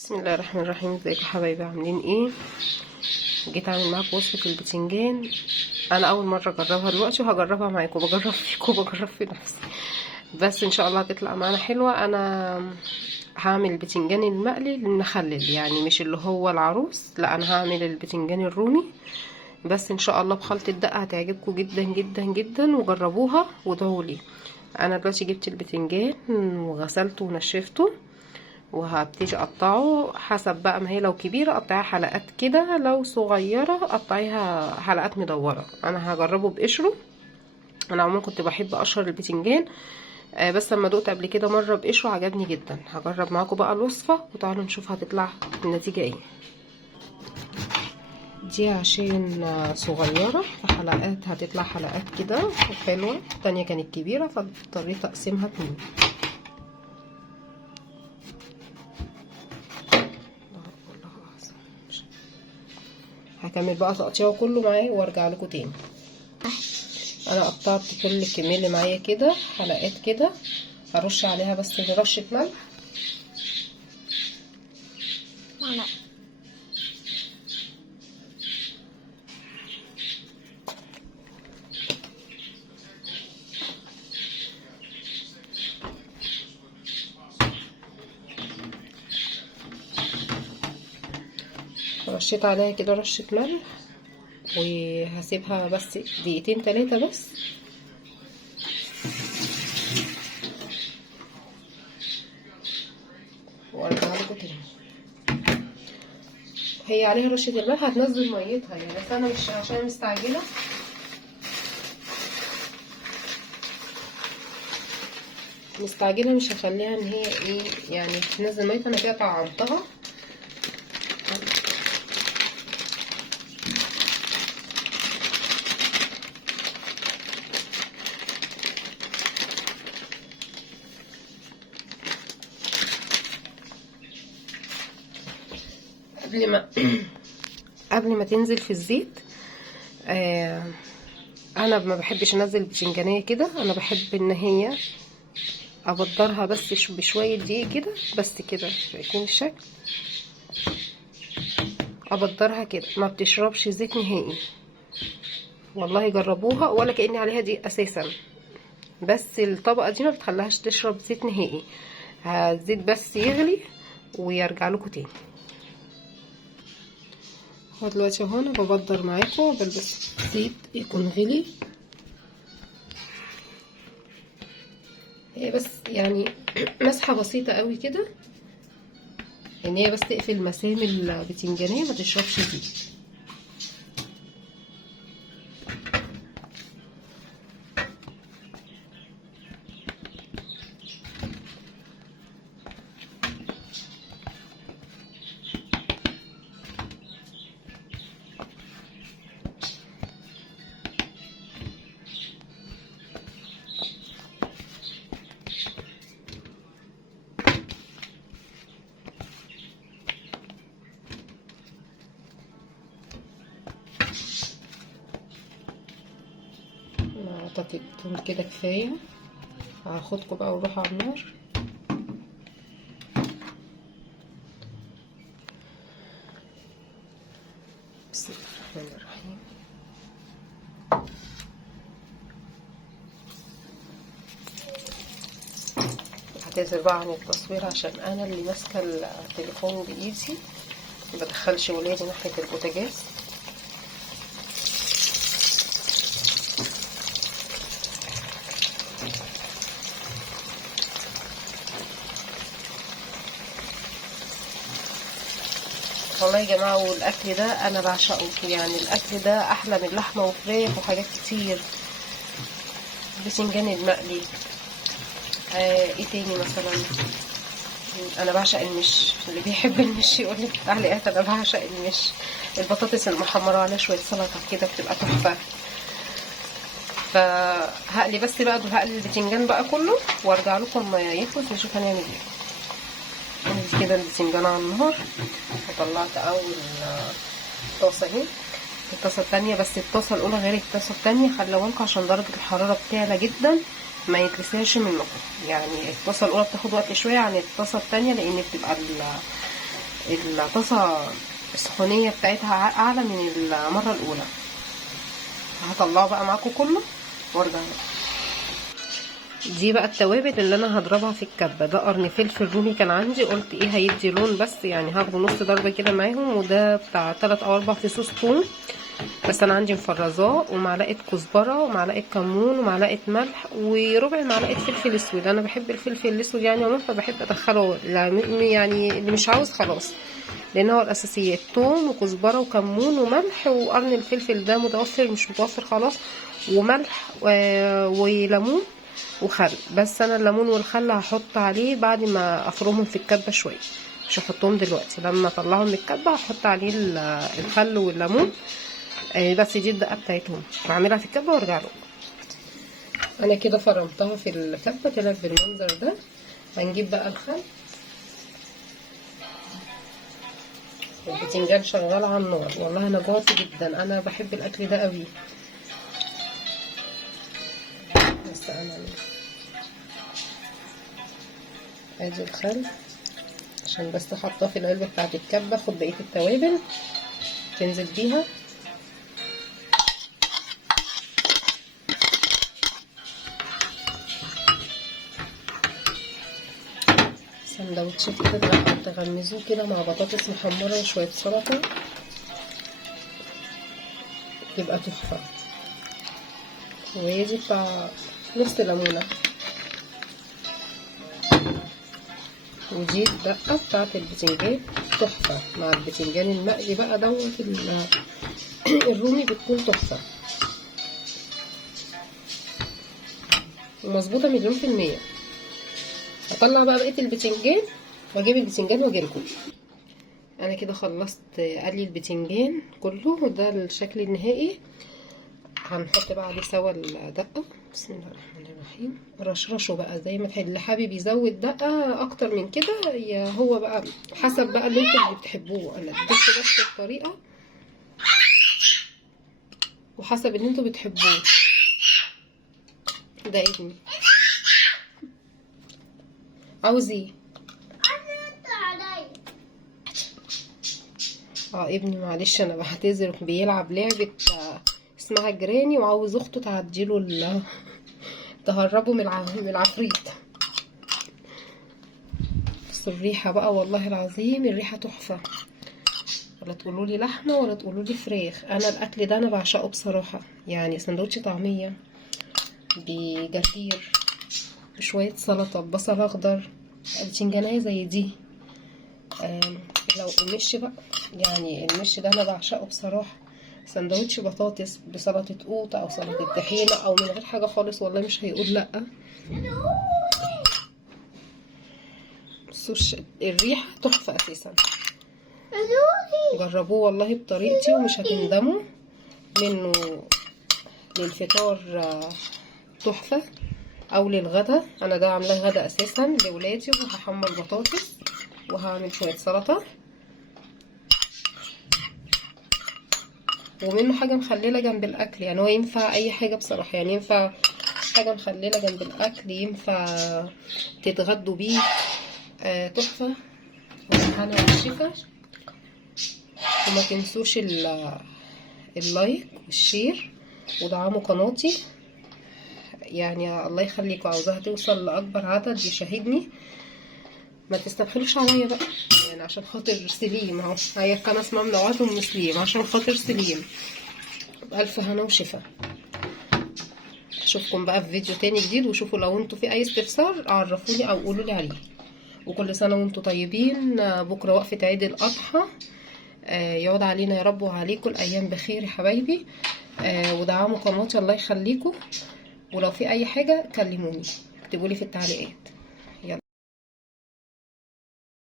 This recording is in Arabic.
بسم الله الرحمن الرحيم. ازيكم حبايبي؟ عاملين ايه؟ جيت اعمل معاكم وصفه البتنجان. انا اول مره اجربها دلوقتي وهجربها معاكم، بجرب فيكم وبجرب في نفسي، بس ان شاء الله هتطلع معانا حلوه. انا هعمل البتنجان المقلي المخلل، يعني مش اللي هو العروس، لا انا هعمل البتنجان الرومي بس. ان شاء الله بخلطه دقه هتعجبكم جدا جدا جدا، وجربوها وادعوا لي. انا دلوقتي جبت البتنجان وغسلته ونشفته، وهبتدي اقطعه حسب بقى ما هي، لو كبيره قطعيها حلقات كده، لو صغيره قطعيها حلقات مدوره. انا هجربه بقشره. انا عموما كنت بحب اقشر البتنجان، بس لما دقت قبل كده مره بقشره عجبني جدا. هجرب معاكم بقى الوصفه وتعالوا نشوف هتطلع النتيجه ايه. دي عشان صغيره فحلقات، هتطلع حلقات كده حلوه. التانية كانت كبيره فاضطريت اقسمها اتنين. هكمل بقى تقطيعه كله معايا وارجع لكم تاني. انا قطعت كل الكميه اللي معايا كده حلقات كده. هرش عليها بس رشه ملح. رشيت عليها كده رشه ملح، وهسيبها بس دقيقتين 3 بس. وارجع لكم تاني. هي عليها رشه الملح هتنزل ميتها يعني، بس انا مش عشان مستعجله. مش هخليها ان هي ايه يعني تنزل ميتها. انا كده طعمتها. قبل ما تنزل في الزيت، انا ما بحبش انزل البتنجانيه كده. انا بحب ان هي ابدرها بس بشويه دقيق كده، بس كده يكون الشكل. ابدرها كده ما بتشربش زيت نهائي، والله جربوها ولا كأني عليها دقيق اساسا. بس الطبقه دي ما بتخليهاش تشرب زيت نهائي. الزيت بس يغلي ويرجع لكم تاني. هو دلوقتي اهو انا ببدر معاكم بس الزيت يكون غلي. هي بس يعني مسحه بسيطه قوي كده، ان هي بس تقفل مسام البتنجانيه ما تشربش زيت. اعتقد كده كفايه. هاخدكم بقى وروحوا على النار. بسم الله الرحمن الرحيم. هعتذر بقى عن التصوير عشان انا اللي ماسكه التليفون بايدي، ما بدخلش ولادي ناحيه البوتاجاز. والله يا جماعه، والاكل ده انا بعشقه، يعني الاكل ده احلى من لحمه وفراخ وحاجات كتير. البتنجان المقلي. ايه تاني مثلا؟ انا بعشق المش. اللي بيحب المش يقول لي في التعليقات انا بعشق المش. البطاطس المحمره على شويه سلطه كده بتبقى تحفه. فهقلي بس بقى، هقلي البتنجان بقى كله وارجع لكم ما يخلص نشوف هنعمل ايه. عندي كده البتنجان على النار، وطلعت اول طاسه اهي. الطاسه التانية، بس الطاسه الاولى غير الطاسه التانية، خلوا بالكم عشان درجه الحراره بتعلى جدا ما يتلسعش منكم. يعني الطاسه الاولى بتاخد وقت شويه عن الطاسه التانية، لان بتبقى الطاسه السخونيه بتاعتها اعلى من المره الاولى. هطلعه بقى معاكم كله وارجع لكم. دي بقى التوابل اللي انا هضربها في الكبه. ده قرن فلفل رومي كان عندي، قلت ايه هيدي لون، بس يعني هاخده نص ضربه كده معاهم. وده بتاع 3 أو 4 فصوص ثوم، بس انا عندي مفرزاه، ومعلقه كزبره، ومعلقه كمون، ومعلقه ملح، وربع معلقه فلفل اسود. انا بحب الفلفل الاسود يعني عموما، فبحب ادخله يعني اللي مش عاوز خلاص، لان هو الاساسيات ثوم وكزبره وكمون وملح، وقرن الفلفل ده متوفر مش متوفر خلاص، وملح وليمون وخل. بس انا الليمون والخل هحط عليه بعد ما افرمهم في الكبه شويه، مش هحطهم دلوقتي. لما اطلعهم من الكبه هحط عليه الخل والليمون. بس دي الدقه بتاعتهم، بعملها في الكبه وارجع لكم. انا كده فرمتها في الكبه طلعت بالمنظر ده. هنجيب بقى الخل، البتنجان شغال على النار. والله انا جوعت جدا، انا بحب الاكل ده قوي. بس انا ادي الخل عشان بس حاطاه في العلبه بتاعت الكبه. خد بقيه التوابل تنزل بيها. سندوتشات كده تغمزوه كده مع بطاطس محمره وشويه سلطه، يبقى تحفه. ويجي بتاع نص ليمونه. ودي الدقه بتاعت البتنجان تحفه مع البتنجان المقلي بقى دوت الرومي، بتكون تحفه ومظبوطه 100%. هطلع بقى بقيه البتنجان واجيب البتنجان واجيلكم. انا كده خلصت قلي البتنجان كله، وده الشكل النهائي. هنحط بقى عليه سوا الدقه. بسم الله الرحمن الرحيم. رشرشه بقى زي ما تحب، اللي حابب يزود دقه اكتر من كده هو بقى حسب بقى اللي انتوا بتحبوه. انا اديت بس الطريقه وحسب اللي انتوا بتحبوه. ده ابني عاوز ايه؟ ابني معلش انا بعتذر، بيلعب لعبه اسمها جراني، وعاوز اخته تعديله تهربه من العفريت. بس الريحه بقى والله العظيم الريحه تحفه. ولا تقولوا لي لحمه ولا تقولوا لي فراخ، انا الاكل ده انا بعشقه بصراحه. يعني سندوتش طعميه بجرجير بشويه سلطه ببصل اخضر، بتنجانيه زي دي. لو المش بقى، يعني المش ده انا بعشقه بصراحه. سندوتش بطاطس بسلطه قوطه او سلطه طحينه او من غير حاجه خالص، والله مش هيقول لا. بصوا الريحه تحفه اساسا. جربوه والله بطريقتي ومش هتندموا منه. للفطار تحفه، او للغدا. انا ده عاملاه غدا اساسا لولادي، وهحمر بطاطس وهعمل شويه سلطه، ومنه حاجه مخلله جنب الاكل. يعني هو ينفع اي حاجه بصراحه، يعني ينفع حاجه مخلله جنب الاكل، ينفع تتغدوا بيه. تحفه. والهنا والشفا. وما تنسوش اللايك والشير ودعموا قناتي. يعني الله يخليكم، عاوزاها توصل لاكبر عدد يشاهدني. ما تستبخلوش عليا بقى، يعني عشان خاطر سليم اهو. هي قناه اسمها منوعات ام سليم عشان خاطر سليم. بألف هنا وشفا. اشوفكم بقى في فيديو تاني جديد. وشوفوا لو انتوا في اي استفسار عرفوني او قولوا لي عليه. وكل سنه وانتوا طيبين. بكره وقفه عيد الاضحى. يعود علينا يا رب وعليكم الايام بخير يا حبايبي. ودعموا قناتي الله يخليكم. ولو في اي حاجه كلموني، اكتبوا لي في التعليقات.